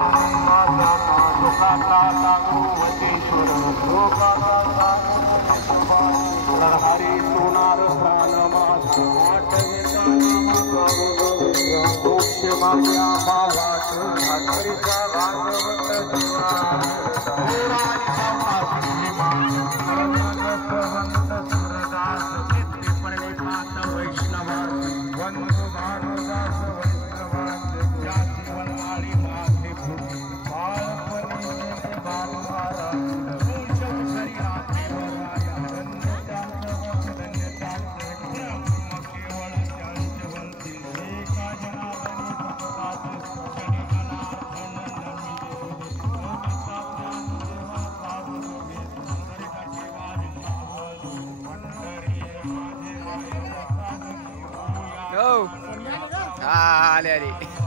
हरी सोनार प्राण माझ्या भावात हरीचा भागवत सुरदास पडले पात वैष्णव बंधू भानुदास वैष्णवांत जाती वनवाळी माथे बाळपणी बालवारा शरी रात्री वराया केवळ त्यांचवंती एका जनावनी Go! Ah, Daddy.